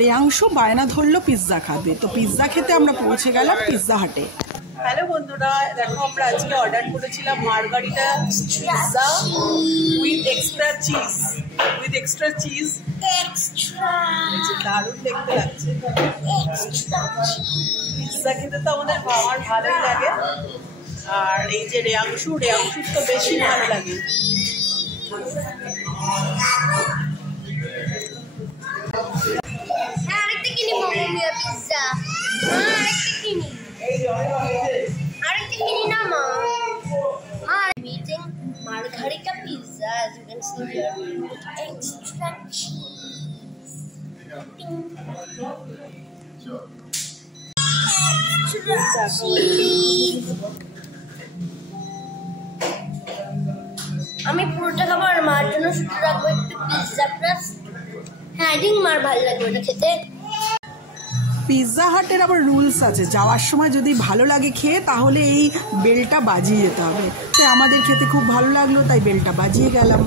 রেয়াংশু বায়না ধরলো পিৎজা খাবে, তো পিৎজা খেতে আমরা পৌঁছে গেলাম পিৎজা হাটে। হ্যালো বন্ধুরা, দেখো আমরা আজকে অর্ডার করেছিলাম Margarita pizza with extra cheese. দারুণ দেখতে লাগছে। পিৎজা খেতে তো আমাদের আমার ভালোই লাগে, আর এই যে রেয়াংশুর তো বেশি ভালো লাগে। Margherita pizza, as you can see here, with extra cheese. Extra cheese. আমি পুরোটা খাবো আর মার জন্য শুধু রাখবো একটু পিৎজা প্লাস। হ্যাঁ, আই থিঙ্ক মার ভালো লাগবে ওটা খেতে। পিৎজা হাটের আবার রুলস আছে, যাওয়ার সময় যদি ভালো লাগে খেয়ে তাহলে এই বেলটা বাজিয়ে যেতে হবে। তো আমাদের খেতে খুব ভালো লাগলো, তাই বেলটা বাজিয়ে গেলাম।